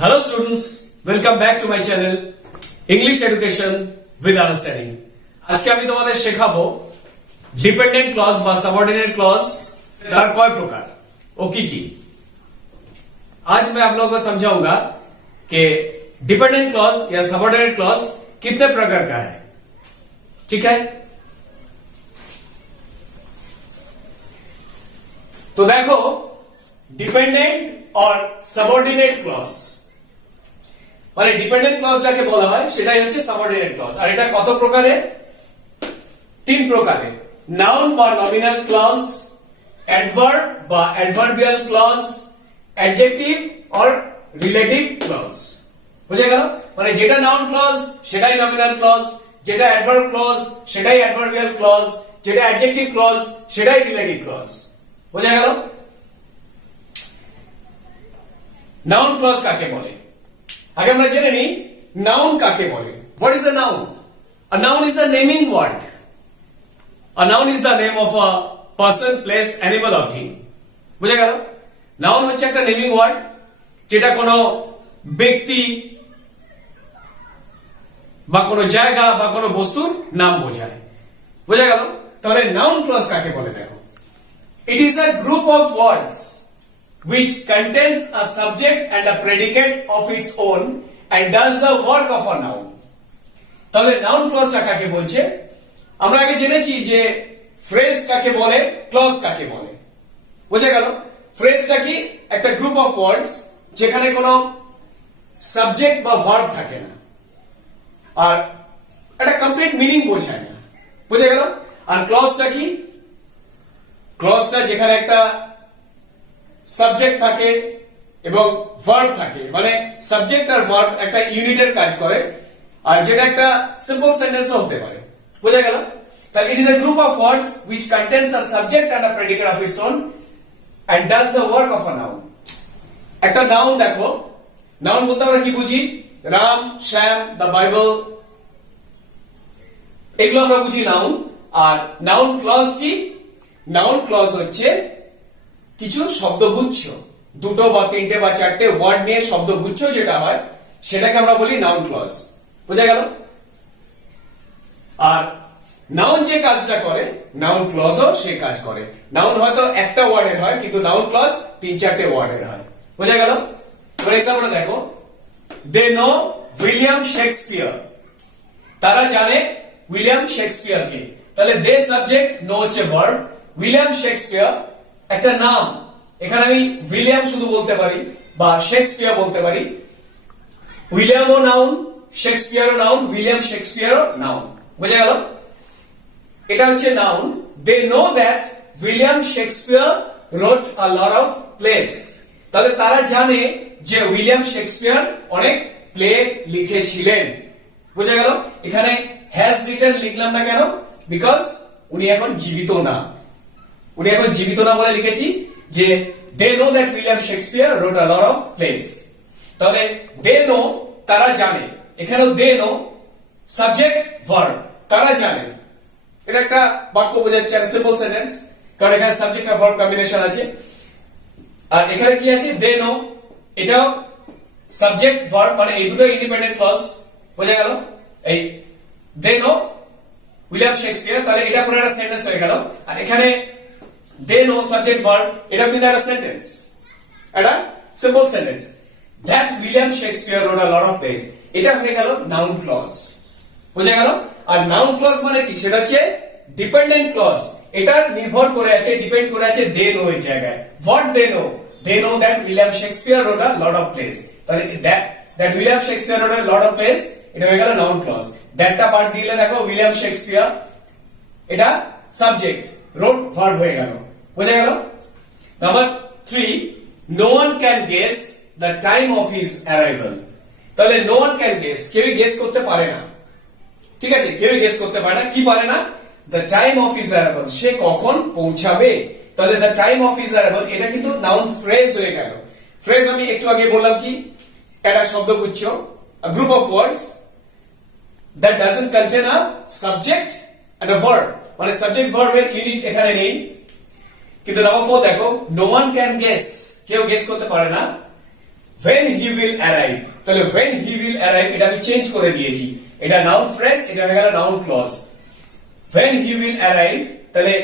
Hello students, welcome back to my channel English Education with Understanding. আজকে আমি তোমাদের শেখাবো ডিপেন্ডেন্ট ক্লজ বা सबऑर्डिनेट क्लॉज তার কয় প্রকার ও কি কি। आज मैं आप लोगों को समझाऊंगा कि डिपेंडेंट क्लॉज या सबऑर्डिनेट क्लॉज कितने प्रकार का है। ठीक है, तो देखो डिपेंडेंट और सबऑर्डिनेट क्लॉज মানে ডিপেন্ডেন্ট ক্লজ যাকে বলা হয় সেটাই হচ্ছে সাবঅর্ডিনেট ক্লজ। আর এটা কত প্রকারের? তিন প্রকারের: নাউন বা নমিনাল ক্লজ, অ্যাডভার্ব বা adverbial clause, adjective or relative clause. বুঝা গেল? মানে যেটা নাউন ক্লজ সেটাই নমিনাল ক্লজ, যেটা অ্যাডভার্ব ক্লজ সেটাই অ্যাডভার্বিয়াল ক্লজ, যেটা অ্যাডজেক্টিভ ক্লজ সেটাই রিলেটিভ ক্লজ। বুঝা গেল? নাউন ক্লজ কাকে বলে আগে আমরা জেনে নিই। নাউন কাকে বলে? What is a noun? A noun is a naming word. A noun is the name of a person, place, animal or thing. বুঝা গেল? নাউন হচ্ছে একটা নেমিং ওয়ার্ড যেটা কোনো ব্যক্তি বা কোনো জায়গা বা কোনো বস্তুর নাম বোঝায়। বুঝা গেল? তাহলে নাউন ক্লজ কাকে বলে দেখো। It is a group of words which contains a subject and a predicate of its own and does the work of a noun. তাহলে নাউন ক্লজটা কাকে বলছে? আমরা আগে জেনেছি যে ফ্রেজ কাকে বলে, ক্লজ কাকে বলে। বুঝা গেল? ফ্রেজটা কি? একটা গ্রুপ অফ ওয়ার্ডস যেখানে কোনো সাবজেক্ট বা ভার্ব থাকে না আর একটা কমপ্লিট মিনিং বোঝায় না। বুঝা গেল? আর ক্লজটা কি? ক্লজটা যেখানে একটা সাবজেক্ট থাকে এবং ভার্ব থাকে, মানে সাবজেক্ট আর ভার্ব একটা ইউনিটের কাজ করে, আর যেটা একটা সিম্পল সেন্টেন্সও হতে পারে। বুঝা গেল? তাহলে it is a group of words which contains a subject and a predicate of its own and does the work of a noun. একটা নাউন দেখো, নাউন বলতে আমরা কি বুঝি? রাম, শ্যাম, দ্য বাইবেল, এগুলো আমরা বুঝি নাউন। আর নাউন ক্লজ কি? নাউন ক্লজ হচ্ছে কিছু শব্দগুচ্ছ, দুটো বা তিনটে বা চারটে ওয়ার্ড নিয়ে শব্দগুচ্ছ যেটা হয় সেটাকে আমরা বলি নাউন ক্লজ। বুঝা গেল? আর নাউন যে কাজটা করে নাউন ক্লজও সেই কাজ করে। নাউন হয়তো একটা ওয়ার্ডের হয় কিন্তু নাউন ক্লজ তিন চারটে ওয়ার্ডের হয়। বুঝা গেল? ফর এক্সাম্পল দেখো, দে নো উইলিয়াম শেক্সপিয়ার, তারা জানে উইলিয়াম শেক্সপিয়ারকে। তাহলে দে সাবজেক্ট, নো হচ্ছে ভার্ব, উইলিয়াম শেক্সপিয়ার একটা নাম। এখানে আমি উইলিয়াম শুধু বলতে পারি বা শেক্সপিয়ার বলতে পারি। উইলিয়ামও নাউন, শেক্সপিয়ারও নাউন, উইলিয়াম শেক্সপিয়ারও নাউন। বুঝা গেল? এটা হচ্ছে noun. They know that William Shakespeare wrote a lot of plays, তাহলে তারা জানে যে উইলিয়াম শেক্সপিয়ার অনেক প্লে লিখেছিলেন। বুঝা গেল? এখানে হ্যাজ রিটেন লিখলাম না কেন? বিকজ উনি এখন জীবিত না। উনি এখন জীবিত না বলে লিখেছি যে they know that William Shakespeare wrote a lot of plays. তাহলে দে নো তারা জানে, এখানেও দে নো সাবজেক্ট ভার্ব, তারা জানে। এটা একটা বাক্য বোঝাচ্ছে, একটা সিম্পল সেন্টেন্স, কারণ এখানে সাবজেক্ট আর ভার্ব কম্বিনেশন আছে। আর এখানে কি আছে? দে নো, এটাও সাবজেক্ট ভার্ব, মানে এই দুটো ইন্ডিপেন্ডেন্ট ক্লজ। বোঝা গেল? এই দে নো উইলিয়াম শেক্সপিয়ার, তাহলে এটা পুরো একটা সেন্টেন্স হয়ে গেল। আর এখানে they know subject verb, এটা কিন্তু একটা সেন্টেন্স, এটা simple sentence. that William Shakespeare wrote a lot of plays, এটা হয়ে গেল নাউন ক্লজ। বুঝা গেল? আর নাউন ক্লজ মানে কি? সেটা হচ্ছে ডিপেন্ডেন্ট ক্লজ। এটা নির্ভর করে আছে, ডিপেন্ড করে আছে they know এর জায়গায়। what they know? they know that William Shakespeare wrote a lot of plays, তাহলে that William Shakespeare wrote a lot of plays এটা হয়ে গেল নাউন ক্লজ। দ্যাটটা পার্ট দিলে দেখো উইলিয়াম শেক্সপিয়ার, এটা সাবজেক্ট, রোট ভার্ব হয়ে গেল। বুঝা গেল? Number 3, no one can guess the time of his arrival. তাহলে no one can guess, কেউই গেস করতে পারে না। ঠিক আছে, কেউই গেস করতে পারে না। কি পারে না? the time of his arrival, সে কখন পৌঁছাবে। তাহলে the time of his arrival এটা কিন্তু নাউন ফ্রেজ হয়ে গেল। ফ্রেজ আমি একটু আগে বললাম কি? একটা শব্দগুচ্ছ, a group of words that doesn't contain a subject and a verb, মানে সাবজেক্ট ভার্বের ইউনিট এখানে নেই। কিন্তু নাম্বার 4 দেখো, no one can guess, কেউ গেস করতে পারে না when he will arrive, তাহলে when he will arrive এটা আমি চেঞ্জ করে দিয়েছি, এটা নাউন ফ্রেজ, এটা হয়ে গেল noun clause. when he will arrive তাহলে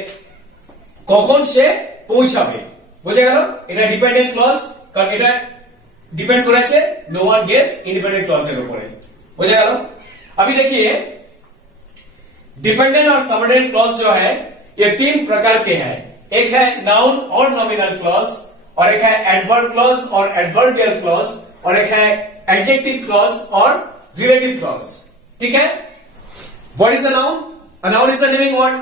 কখন সে পৌঁছাবে, বুঝে গেল? এটা ডিপেন্ডেন্ট ক্লজ, কারণ এটা डिपेंड করেছে no one guess independent clause এর উপরে, বুঝে गया? अभी देखिए डिपेंडेंट और सबऑर्डिनेट क्लॉज जो है ये तीन प्रकार के हैं। एक है नाउन और नॉमिनल क्लॉज, और एक है एडवर्ब क्लॉज और एडवर्बियल क्लॉज, और एक है एडजेक्टिव क्लॉज और रिलेटिव क्लॉज। ठीक है? What is a noun? A noun is a living word.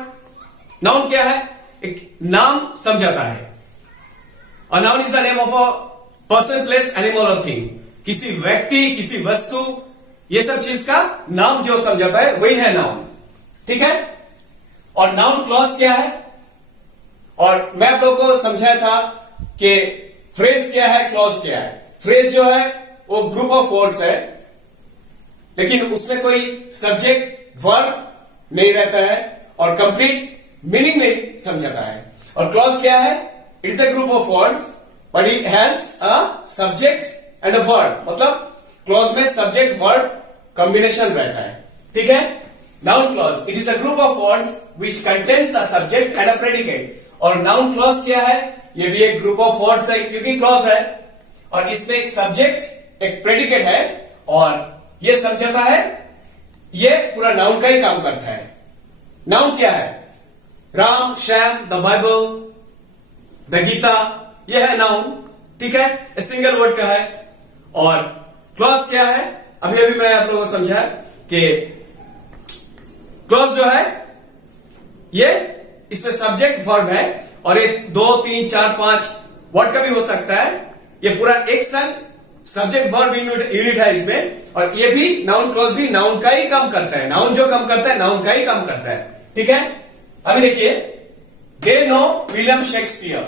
Noun क्या है? एक नाम समझाता है। A noun is the name of a person, place, animal और थिंग। किसी व्यक्ति, किसी वस्तु, ये सब चीज का नाम जो समझाता है वही है नाउन। ठीक है? और नाउन क्लॉज क्या है? और मैं आप लोगों को समझाया था कि फ्रेज क्या है, क्लॉज क्या है। फ्रेज जो है वो ग्रुप ऑफ वर्ड्स है, लेकिन उसमें कोई सब्जेक्ट वर्ब नहीं रहता है और कंप्लीट मीनिंग नहीं समझाता है। और क्लॉज क्या है? It's a group of words but it has a subject and a verb, मतलब क्लॉज में सब्जेक्ट वर्ब कॉम्बिनेशन रहता है। ठीक है? Noun clause it is a group of words which contains a subject and a predicate. और noun clause क्या है? ये भी एक ग्रुप ऑफ वर्ड्स है, क्योंकि क्लॉज है और इसमें एक सब्जेक्ट एक प्रेडिकेट है और ये समझाता है, ये पूरा नाउन का ही काम करता है। नाउन क्या है? Ram, Shyam, the Bible, the Gita, ये है नाउन। ठीक है? सिंगल वर्ड का है। और क्लॉज क्या है? अभी अभी मैं आप लोगों को समझा कि क्लॉज जो है ये इसमें सब्जेक्ट वर्ब है और ये 2, 3, 4, 5 वर्ड का भी हो सकता है। ये पूरा एक संग सब्जेक्ट वर्ब यूनिट है इसमें, और ये भी नाउन क्लॉज भी नाउन का ही काम करता है। नाउन जो काम करता है नाउन का ही काम करता है। ठीक है? अभी देखिए, दे नो विलियम शेक्सपियर।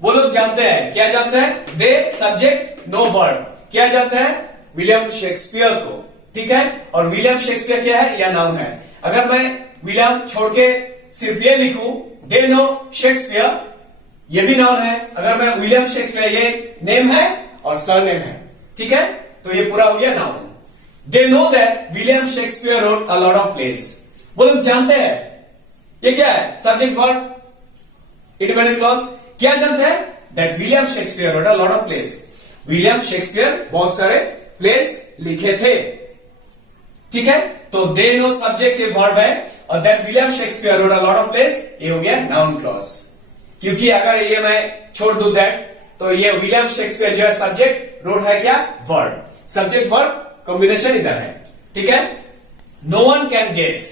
वो लोग जानते हैं, क्या जानते हैं? दे सब्जेक्ट नो वर्ब, क्या जानते हैं? विलियम शेक्सपियर को। ठीक है? और विलियम शेक्सपियर क्या है? यह नाउन है। अगर मैं विलियम छोड़ के सिर्फ ये लिखूं, दे नो शेक्सपियर, ये भी नाउन है। अगर मैं विलियम शेक्सपियर, ये नेम है और सरनेम है। ठीक है? तो ये पूरा हो गया noun. They know that William Shakespeare wrote a lot of place. वो लोग जानते हैं, ये क्या है? Subject verb independent clause. क्या जानते हैं? That William Shakespeare wrote a lot of place. William Shakespeare बहुत सारे प्लेस लिखे थे। ठीक है? तो दे नो सब्जेक्ट ये वर्ब है और that William Shakespeare wrote a lot of place, ये हो गया नाउन क्लॉज। क्योंकि अगर ये मैं छोड़ दूं दैट, तो ये विलियम शेक्सपियर जो है सब्जेक्ट, रोट है क्या? वर्ब। सब्जेक्ट वर्ब कॉम्बिनेशन इधर है। ठीक है? नो वन कैन गेस,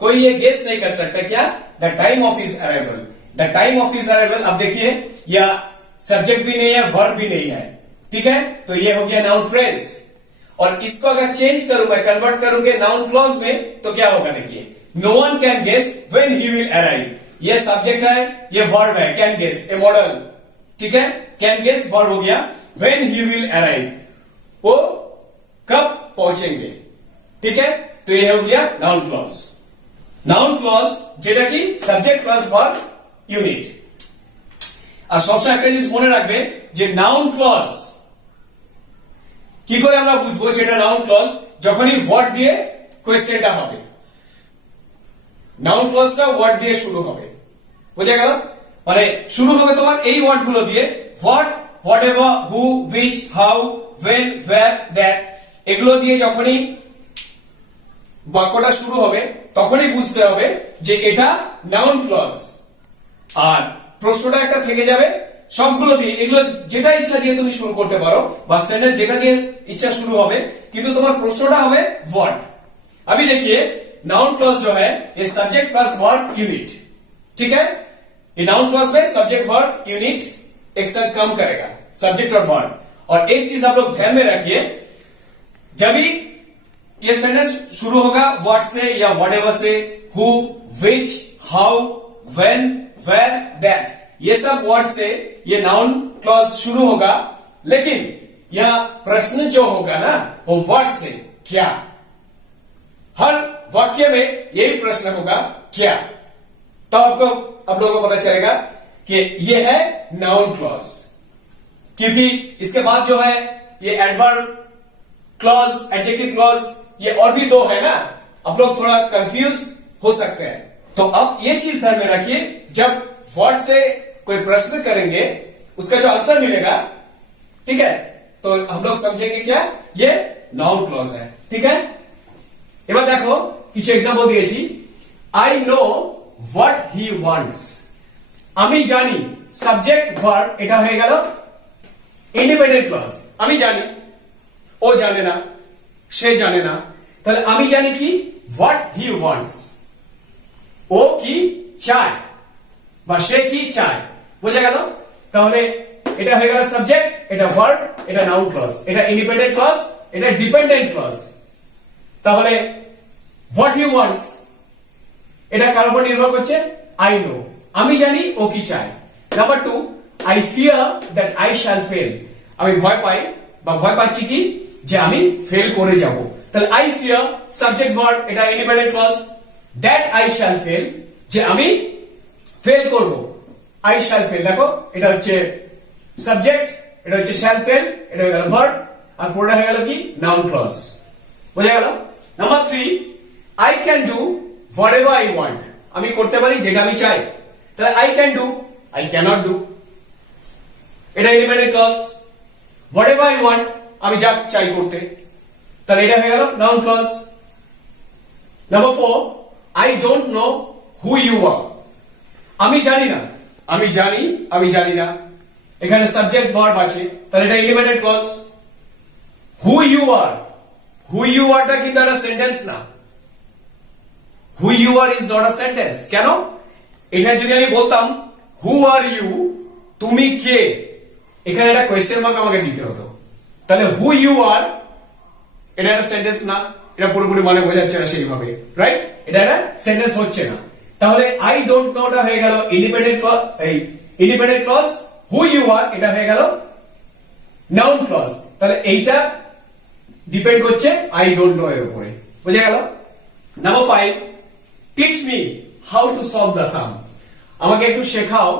कोई ये गेस नहीं कर सकता क्या? The time of his arrival. The time of his arrival, अब देखिए या सब्जेक्ट भी नहीं है, वर्ब भी नहीं है। ठीक है? तो ये हो गया नाउन फ्रेज। और इसको अगर चेंज करूं, मैं कन्वर्ट करूंगे नाउन क्लॉज में, तो क्या होगा? देखिए, no one can guess when he will arrive. ये सब्जेक्ट है, ये वर्ब है, कैन गेस ए मॉडल। ठीक है? कैन गेस वर्ब हो गया। व्हेन ही विल अराइव, वो कब पहुंचेंगे। ठीक है? तो ये हो गया नाउन क्लॉज। नाउन क्लॉज যেটা কি সাবজেক্ট প্লাস ভার্ব ইউনিট। আর সবসময় একটা জিনিস মনে রাখবে যে নাউন ক্লজ কি করে আমরা বুঝবো যেটা নাউন ক্লজ? যখনই ওয়ার্ড দিয়ে কোয়েশ্চেনটা হবে, নাউন ক্লজটা ওয়ার্ড দিয়ে শুরু হবে। বুঝে গেল? মানে শুরু হবে তোমার এই ওয়ার্ড গুলো দিয়ে, what, whatever, who, which, how, when, where, that, এগুলো দিয়ে যখনই বাক্যটা শুরু হবে তখনই বুঝতে হবে যে এটা নাউন ক্লজ। আর প্রশ্নটা একটা থেকে যাবে সবগুলো দিয়ে, এগুলো যেটা ইচ্ছা দিয়ে তুমি শুরু করতে পারো, বা সেন্টেন্স যেটা দিয়ে इच्छा शुरू होवे, किंतु तुम्हारा प्रश्नটা হবে व्हाट। अभी देखिए नाउन क्लॉज जो है ये सब्जेक्ट प्लस वर्ब यूनिट। ठीक है? ये नाउन क्लॉज में सब्जेक्ट वर्ब यूनिट एक साथ काम करेगा, सब्जेक्ट और वर्ब। और एक चीज आप लोग ध्यान में रखिए, जब भी ये सेंटेंस शुरू होगा व्हाट से या व्हाटएवर से, who, which, how, when, where, that, ये सब वर्ड से ये नाउन क्लॉज शुरू होगा। लेकिन यह प्रश्न जो होगा ना वो व्हाट से, क्या। हर वाक्य में यही प्रश्न होगा, क्या। तो आपको आप लोगों को पता चलेगा कि यह है नाउन क्लॉज। क्योंकि इसके बाद जो है ये एडवर्ब क्लॉज, एडजेक्टिव क्लॉज, ये और भी दो है ना, आप लोग थोड़ा कंफ्यूज हो सकते हैं। तो अब ये चीज ध्यान में रखिए, जब वर्ड से कोई प्रश्न करेंगे उसका जो आंसर मिलेगा, ठीक है, तो हम लोग समझेंगे क्या, ये नाउन क्लॉज है। ठीक है, এবার দেখো কিছু एग्जांपल দিয়েছি। I know what he wants, আমি জানি, সাবজেক্ট ভার্ব, এটা হয়ে গেল ইন্ডিপেন্ডেন্ট ক্লজ। আমি জানি, ও জানে না, সে জানে না, তাহলে আমি জানি কি what he wants, ও কি চায় বা সে কি চায়, বোঝা গেল? তাহলে এটা হয়ে গেল সাবজেক্ট, এটা ভার্ব, এটা নাউন ক্লজ, এটা ইন্ডিপেন্ডেন্ট ক্লজ, এটা ডিপেন্ডেন্ট ক্লজ। তাহলে what he wants এটা কার উপর নির্ভর করছে, I know, আমি জানি ও কি চায়। Number 2, I fear that I shall fail, আমি ভয় পাই বা ভয় পাচ্ছি কি যে আমি ফেল করে যাব। তাহলে I fear সাবজেক্ট ভার্ব, এটা independent clause, that I shall fail, যে আমি ফেল করব, I shall fail, দেখো এটা হচ্ছে সাবজেক্ট, এটা হচ্ছে shall fail, এটা হয়ে গেল ভার্ব, আর পুরোটা হয়ে গেল কি নাউন ক্লজ। বোঝা গেল? Number 3, I can do whatever I want, আমি করতে পারি যেটা আমি চাই। তাহলে I can do, I cannot do, এটা independent clause. whatever I want, আমি যা চাই করতে, তাহলে এটা হয়ে গেল noun clause. Number 4, I don't know who you are, আমি জানি না, আমি জানি, আমি জানি না, এখানে সাবজেক্ট ভার্ব আছে, তাহলে এটা independent clause. who you are, who you are টা কিন্তু একটা সেন্টেন্স না, who you are is not a sentence। কেন? এখানে যদি আমি বলতাম who are you, তুমি কে, এখানে একটা কোয়েশ্চেন মার্ক আমাকে দিতে হতো, তাহলে who you are এটা একটা সেন্টেন্স না, এটা পুরোপুরি মানে বোঝাচ্ছে না সেইভাবে, রাইট? এটা একটা সেন্টেন্স হচ্ছে না। তাহলে I don't know টা হয়ে গেল ইন্ডিপেন্ডেন্ট ক্লজ, এই independent clause, who you are এটা হয়ে গেল নাউন ক্লজ। তাহলে এইটা ডিপেন্ড করছে I don't know এর উপরে, বুঝা গেল? Number 5, teach me how to solve the sum, আমাকে একটু শেখাও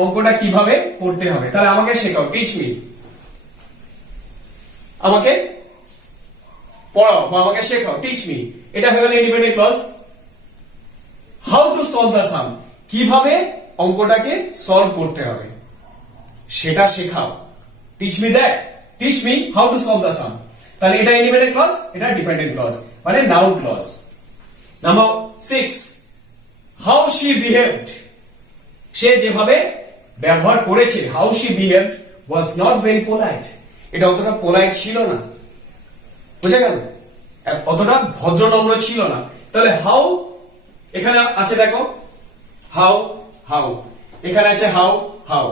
অঙ্কটা কিভাবে করতে হবে। তাহলে আমাকে শেখাও, টিচ মি, আমাকে পড়াও বা আমাকে শেখাও, টিচ মি, এটা হয়ে গেল independent clause. How to solve the sum, কিভাবে অঙ্কটাকে সলভ করতে হবে সেটা শেখাও, teach me that, teach me how to solve the sum. তাহলে এটা ইন্ডিপেন্ডেন্ট ক্লজ, এটা ডিপেন্ডেন্ট ক্লজ, মানে noun clause. Number 6, how she behaved, সে যেভাবে ব্যবহার করেছে, how she behaved was not very polite, এটা অতটা পোলাইট ছিল না, বুঝা গেল? অতটা ভদ্রনম্র ছিল না। তাহলে হাউ এখানে আছে, দেখো হাউ, হাউ এখানে আছে, হাউ, হাউ,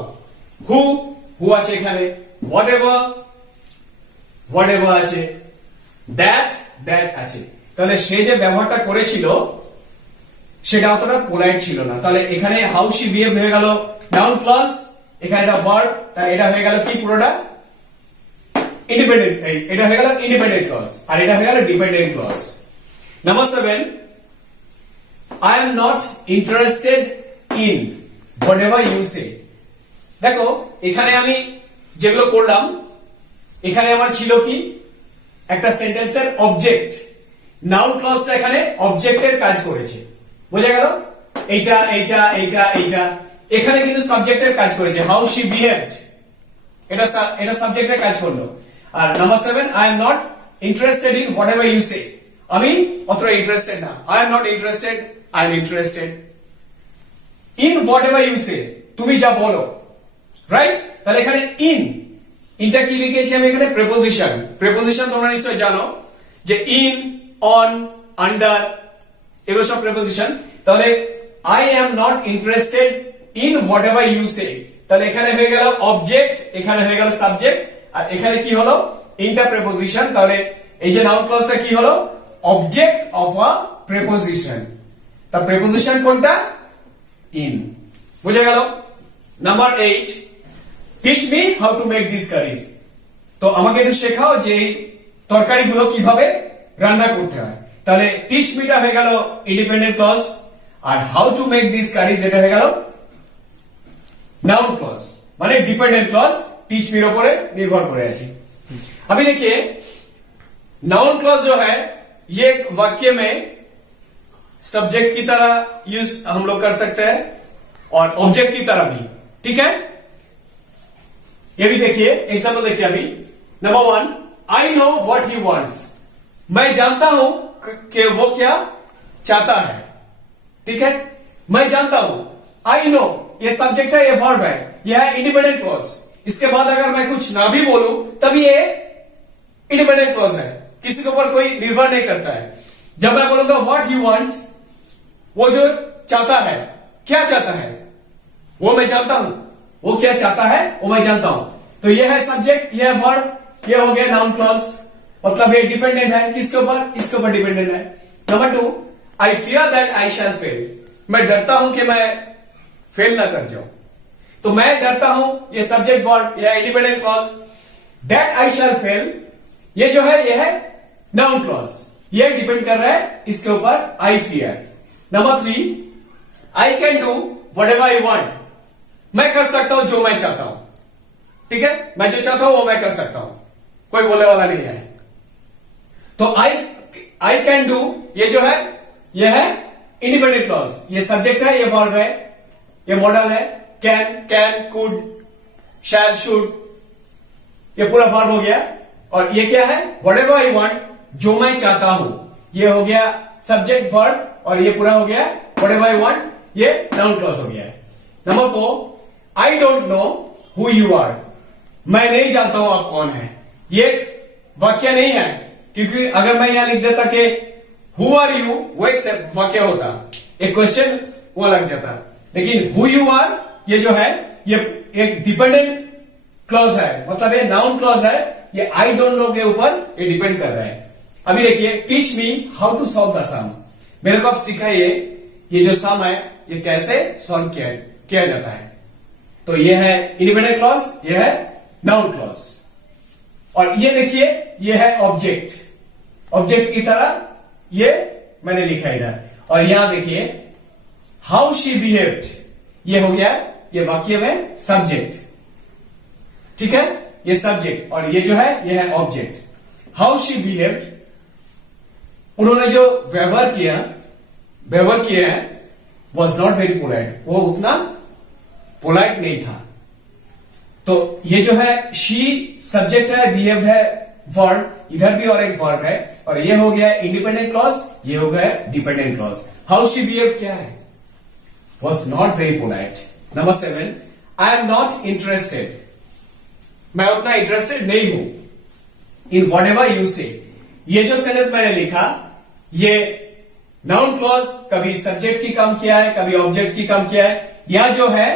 হু, হু আছে এখানে, হোয়াটএভার, হোয়াটএভার আছে, দ্যাট, দ্যাট আছে। তাহলে সে যে ব্যবহারটা করেছিল সেটা অতটা পোলাইট ছিল না। তাহলে এখানে হাউ শি বিহেভ হয়ে গেল নাউন ক্লজ, এখানে এটা ভার্ব, তাই এটা হয়ে গেল কি পুরোটা ইন্ডিপেন্ডেন্ট, এটা হয়ে গেল ইন্ডিপেন্ডেন্ট ক্লজ, আর এটা হয়ে গেল dependent clause. Number 7, I am not interested in whatever you say, দেখো এখানে আমি যেগুলো করলাম, এখানে আমার ছিল কি একটা সেন্টেন্সের অবজেক্ট, নাউন ক্লজটা এখানে অবজেক্টের কাজ করেছে, বোঝা গেল? এইটা, এইটা, এইটা, এইটা, এখানে কিন্তু সাবজেক্টের কাজ করেছে, হাউ শি বিহেভড, এটা সাবজেক্টের কাজ করলো। আর number 7, I am not interested in whatever you say, আমি অতটা ইন্টারেস্টেড না, I am not interested, I am interested in whatever you say, তুমি যা বলো, রাইট? তাহলে এখানে ইনটা কি লিখেছি আমি এখানে, প্রেপোজিশন। প্রেপোজিশন তোমরা নিশ্চয়ই জানো যে ইন, অন, আন্ডার, এগুলো সব প্রেপোজিশন। তাহলে I am not interested in whatever you say, তাহলে এখানে হয়ে গেল অবজেক্ট, এখানে হয়ে গেল সাবজেক্ট, আর এখানে কি হলো ইনটা প্রেপোজিশন। তাহলে এই যে নাউন ক্লজটা কি হলো, অবজেক্ট অফ আ প্রেপোজিশন। তা প্রেপোজিশন কোনটা, ইন, বুঝা গেল? Number 8, teach me how to make this curries, তো আমাকে একটু শেখাও যে তরকারিগুলো কিভাবে রান্না করতে হয়। তাহলে টিচ মিটা হয়ে গেল ইন্ডিপেন্ডেন্ট ক্লজ, আর how to make this curries এটা হয়ে গেল নাউন ক্লজ, মানে ডিপেন্ডেন্ট ক্লজ, টিচ মির উপরে নির্ভর করে আছে। अभी देखिए नाउन क्लॉज जो है ये एक वाक्य में सब्जेक्ट की तरह यूज हम लोग कर सकते हैं और ऑब्जेक्ट की तरह भी, ठीक है। ये भी देखिए एग्जाम्पल देखिए अभी number 1, I know what he wants. मैं जानता हूं कि वो क्या चाहता है, ठीक है। मैं जानता हूं, आई नो ये सब्जेक्ट है, ये वर्ब है, यह है इंडिपेंडेंट क्लॉज। इसके बाद अगर मैं कुछ ना भी बोलूं तब ये इंडिपेंडेंट क्लॉज है, किसी के ऊपर कोई निर्भर नहीं करता है। जब मैं बोलूंगा व्हाट ही वांट्स, वो जो चाहता है, क्या चाहता है वो मैं जानता हूं, वो क्या चाहता है वो मैं जानता हूं। तो ये है सब्जेक्ट, ये है वर्ब, ये हो गया नाउन क्लॉज, मतलब ये डिपेंडेंट है किसके ऊपर, इसके ऊपर डिपेंडेंट है। Number 2, I fear that I shall fail. मैं डरता हूं कि मैं फेल ना कर जाऊं। तो मैं डरता हूं, ये सब्जेक्ट वर्ब, ये independent clause. That I shall fail, ये जो है ये है नाउन क्लॉज, ये डिपेंड कर रहा है इसके ऊपर, I fear. Number 3, I can do whatever I want. मैं कर सकता हूं जो मैं चाहता हूं, ठीक है। मैं जो चाहता हूं वो मैं कर सकता हूं, कोई बोलने वाला नहीं है। तो आई कैन डू ये जो है ये है इंडिपेंडेंट क्लॉज, ये सब्जेक्ट है, ये वर्ब है, ये मॉडल है। कैन, कुड, शैल, शुड, ये पूरा वर्ब हो गया। और ये क्या है, व्हाटएवर आई वांट, जो मैं चाहता हूं, ये हो गया सब्जेक्ट वर्ब, और ये पूरा हो गया व्हाटएवर आई वांट, ये नाउन क्लॉज हो गया। Number 4, I don't know who you are. मैं नहीं जानता हूं आप कौन है। ये वाक्य नहीं है, क्योंकि अगर मैं यहां लिख देता कि हु आर यू, वो एक वाक्य होता, एक क्वेश्चन वो लग जाता। लेकिन हु यू आर ये जो है ये एक डिपेंडेंट क्लॉज है, मतलब ये नाउन क्लॉज है, ये आई डोंट नो के ऊपर ये डिपेंड कर रहा है। अभी देखिए teach me how to solve the sum. मेरे को आप सिखाइए ये जो सम है ये कैसे सॉल्व किया जाता है। तो ये है इंडिपेंडेंट क्लॉज, ये है नाउन क्लॉज। और ये देखिए ये है ऑब्जेक्ट, ऑब्जेक्ट की तरह ये मैंने लिखा इधर। और यहां देखिए हाउ शी बिहेव्ड, ये हो गया ये वाक्य में सब्जेक्ट, ठीक है, ये सब्जेक्ट। और ये जो है ये है ऑब्जेक्ट। हाउ शी बिहेव्ड, उन्होंने जो व्यवहार किया है वॉज नॉट वेरी पोलाइट, वो उतना पोलाइट नहीं था। तो ये जो है शी सब्जेक्ट है, बिहेव है वर्ब, इधर भी और एक वर्ब है। और ये हो गया इंडिपेंडेंट क्लॉज, ये हो गया dependent clause. How she behave क्या है, was not very polite. Number 7, I am not interested, मैं उतना इंटरेस्टेड नहीं हूं इन व्हाटएवर यू से। ये जो सेंटेंस मैंने लिखा ये नाउन क्लॉज कभी सब्जेक्ट की काम किया है, कभी ऑब्जेक्ट की काम किया है। यहां जो है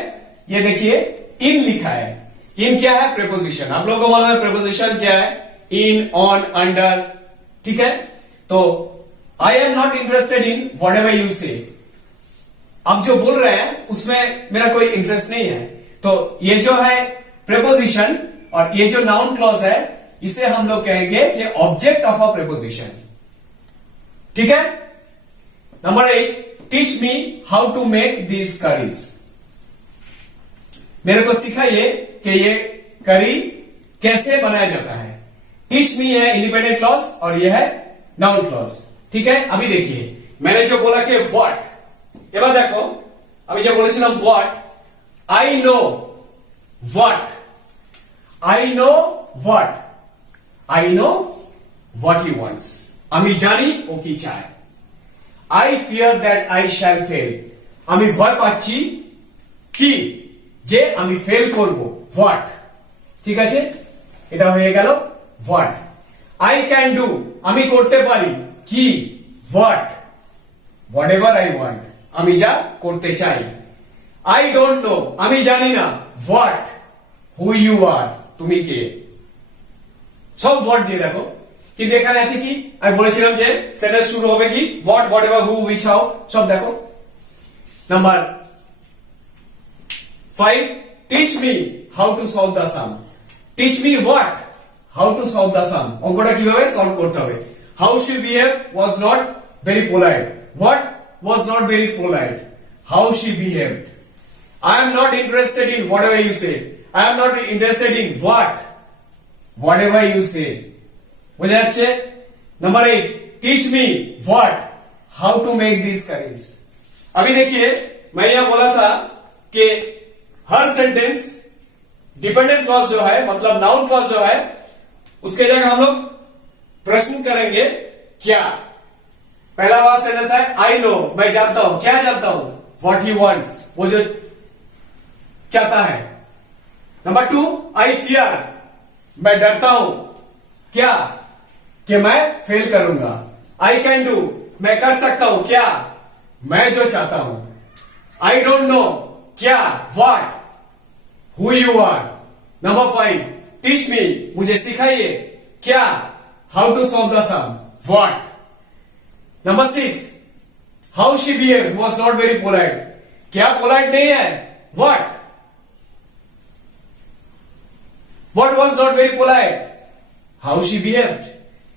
ये देखिए इन लिखा है। इन क्या है, प्रेपोजिशन। आप लोगों को मालूम है प्रेपोजिशन क्या है, इन, ऑन, अंडर, ठीक है। तो आई am not interested in whatever you से, आप जो बोल रहे हैं उसमें मेरा कोई इंटरेस्ट नहीं है। तो ये जो है प्रेपोजिशन और ये जो नाउन क्लॉज है इसे हम लोग कहेंगे कि ऑब्जेक्ट ऑफ अ प्रेपोजिशन, ठीक है। Number 8, teach me how to make this curries. मेरे को सिखाइए कि ये करी कैसे बनाया जाता है। टीच मी है इंडिपेंडेंट क्लॉज और ये है नाउन क्लॉज, ठीक है। अभी देखिए मैंने जो बोला कि व्हाट, ये बात देखो, अभी जब बोलेছিলাম what, I know what, I know what, I know what he wants, আমি জানি ও কি চায়। I fear that I shall fail, আমি ভয় পাচ্ছি কি যে আমি ফেল করব, হোয়াট, ঠিক আছে, এটা হয়ে গেল হোয়াট। আই ক্যান ডু, আমি করতে পারি কি, হোয়াট, হোয়াটএভার আই ওয়ান্ট, আমি যা করতে চাই। আই ডোন্ট নো, আমি জানি না, হোয়াট, হু ইউ আর, তুমি কে। সব ওয়ার্ড দিয়ে দেখো, কিন্তু এখানে আছে কি, আমি বলেছিলাম যে সেন্টেন্স শুরু হবে কি what, whatever, who, which, how, সব দেখো। Number 5, teach me how to solve the sum. Teach me what, how to solve the sum, অঙ্কটা কিভাবে সলভ করতে হবে। How she behave was not very polite, what was not very polite, how she behaved. I am not interested in whatever you say, I am not interested in what, whatever you say. বোঝা যাচ্ছে? Number 8, teach me what, how to make these curries. अभी देखिए, मैं यहां बोला था कि हर sentence dependent clause जो है, मतलब नाउन क्लॉज जो है, उसके जगह हम लोग प्रश्न करेंगे क्या. पहला वाला सेंटेंस है आई नो, मैं जानता हूं. क्या जानता हूं? व्हाट ही वांट्स, वो जो चाहता है. नंबर 2, आई फियर, मैं डरता हूं. क्या? कि मैं फेल करूंगा. आई कैन डू, मैं कर सकता हूं. क्या? मैं जो चाहता हूं. आई डोंट नो, क्या? What, who you are. Number 5, teach me, मुझे सिखाइए. क्या? How to solve the sum. What. Number 6, how she behave was not very polite. क्या पोलाइट नहीं है? What. What was not very polite? How she behaved.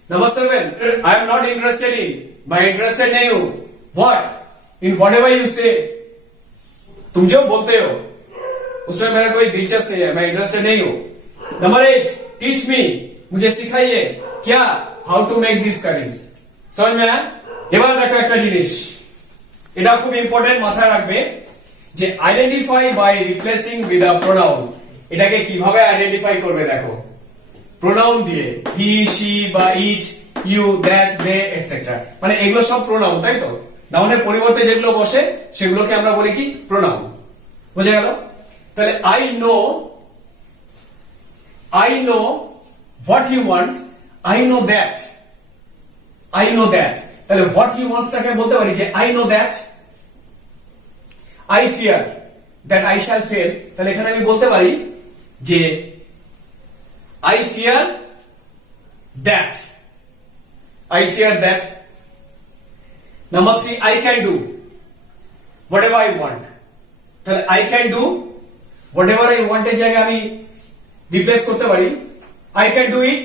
Number 7, I am not interested in, मैं interested नहीं हूं. What. In whatever you say, तुम जो बोलते हो उसमें मेरा कोई दिलचस्प नहीं है, मैं इंटरेस्टेड नहीं हूं. नंबर 8, टीच मी, मुझे सिखाइए. क्या? How to make this curries. समझ में आया? এবার দেখো একটা জিনিস, এটা খুব ইম্পর্টেন্ট, মাথায় রাখবে যে identify by replacing with a pronoun. এটাকে কিভাবে আইডেন্টিফাই করবে দেখো, প্রোনাউন দিয়ে. হি, শি বা ইট, ইউ, দ্যাট, দে এটসেট্রা, মানে এগুলো সব প্রোনাউন, তাই তো? নাউনের পরিবর্তে যেগুলো বসে সেগুলোকে আমরা বলি কি? প্রোনাউন. বুঝে গেল? তাহলে I know what he wants, I know that, I know that. তাহলে হোয়াট হি ওয়ান্টস টাকে বলতে পারি যে I know that. I fear that I shall fail, তাহলে এখানে আমি বলতে পারি যে I fear that, I fear that. Number 3, I can do whatever I want. তাহলে I can do whatever I want এর জায়গায় আমি রিপ্লেস করতে পারি I can do it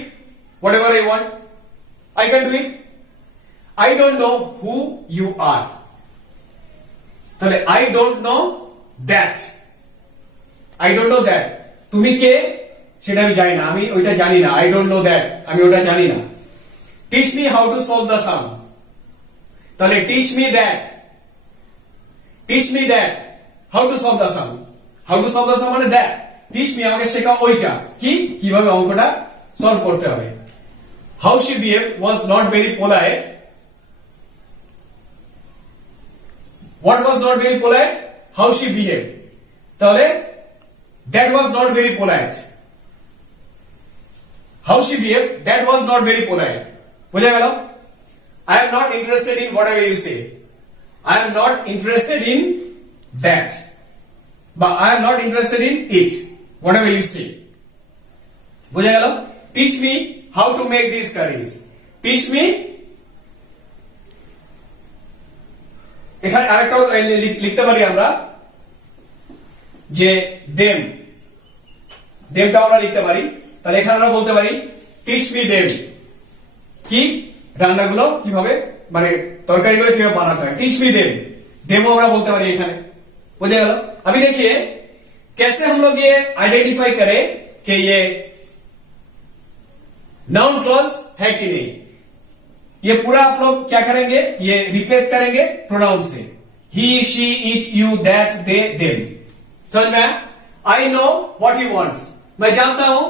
what ever I want. I can do it. I don't know who you are. তাহলে I don't know that. I don't know that. তুমি কে সেটা আমি জানি না, আমি ওইটা জানি না. I don't know that, আমি ওটা জানি না. Teach me how to solve the sum. তাহলে teach me that. Teach me that. How to solve the sum. How to solve the sum মানে that. Teach me, আমাকে শেখাও ওইটা কি, কিভাবে অঙ্কটা সলভ করতে হবে. How she behaved was not very polite. What was not very polite? How she behaved. তাহলে that was not very polite. How she behaved, that was not very polite. বুঝা গেল? I am not interested in whatever you say. I am not interested in that. But I am not interested in it. Whatever you say. বুঝা গেল? Teach me how to make these curries. Teach me. এখানে আরেকটা লিখতে পারি আমরা যে দেমটা আমরা লিখতে পারি. তাহলে এখানে আমরা বলতে পারি টিচ মি দেম, কি রান্নাগুলো কিভাবে, মানে তরকারিগুলো কিভাবে বানাতে হয়. টিচ মি দেম, দেমও আমরা বলতে পারি এখানে. বুঝে গেল? अभी देखिए कैसे हम लोग ये आइडेंटिफाई करें कि ये नाउन क्लॉज है कि नहीं. ये पूरा आप लोग क्या करेंगे, ये रिप्लेस करेंगे प्रोनाउन से. He, she, it, you, that, they, them. समझ में? I know what he wants, मैं जानता हूं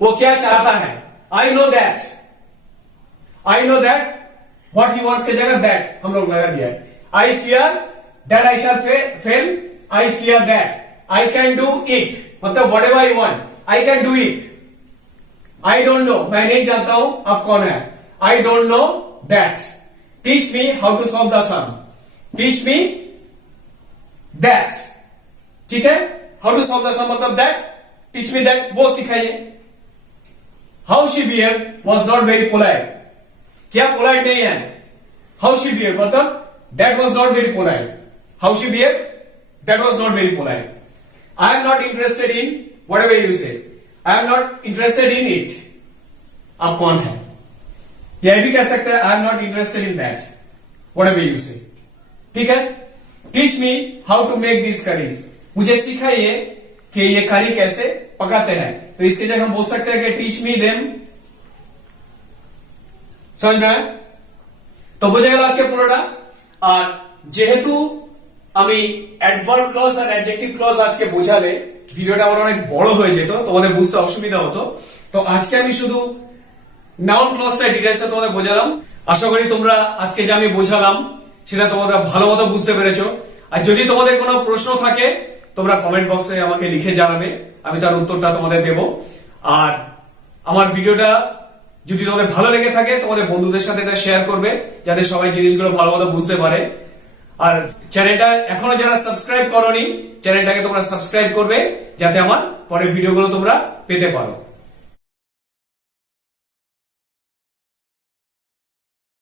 वो क्या चाहता है. I know that what he wants के जगह दैट हम लोग लगा दिया. I fear that I shall fail, I fear that. I can do it, मतलब whatever I want, I can do it. I don't know, मैं नहीं जानता हूं अब कौन है. I don't know that. Teach me how to solve the sum. Teach me that. ठीक है? How to solve the sum मतलब that. Teach me that, वो सिखाइए. How she behaved was not very polite. क्या polite नहीं है? How she behaved मतलब that was not very polite. How she behaved, that was not very polite. I am not interested in whatever you say. I am not interested in it. अब कौन है? यह भी कह सकते हैं I am not interested in that whatever you say. ठीक है? Teach me how to make this curries, मुझे सिखाइए कि ये करी कैसे पकाते हैं, तो इसके जगह हम बोल सकते हैं कि टीच मी देम। समझ में आया? তো বুঝে গেল আজকে পুরোটা। আর যেহেতু আমি অ্যাডভার্ব ক্লজ আর অ্যাডজেক্টিভ ক্লজ আজকে বোঝালে ভিডিওটা আমার অনেক বড় হয়ে যেত, তোমাদের বুঝতে অসুবিধা হতো, তো আজকে আমি শুধু নাউন ক্লজটা ডিটেইলসে তোমাদের বোঝালাম। আশা করি তোমরা আজকে যে আমি বোঝালাম সেটা তোমরা ভালো মতো বুঝতে পেরেছো। আর যদি তোমাদের কোনো প্রশ্ন থাকে তোমরা কমেন্ট বক্সে আমাকে লিখে জানাবে, আমি তার উত্তরটা তোমাদের দেব। আর আমার ভিডিওটা যদি তোমাদের ভালো লেগে থাকে তোমাদের বন্ধুদের সাথে এটা শেয়ার করবে, যাতে সবাই জিনিসগুলো ভালো মতো বুঝতে পারে। আর চ্যানেলটা এখনো যারা সাবস্ক্রাইব করোনি, চ্যানেলটাকে তোমরা সাবস্ক্রাইব করবে, যাতে আমার পরের ভিডিওগুলো তোমরা পেতে পারো।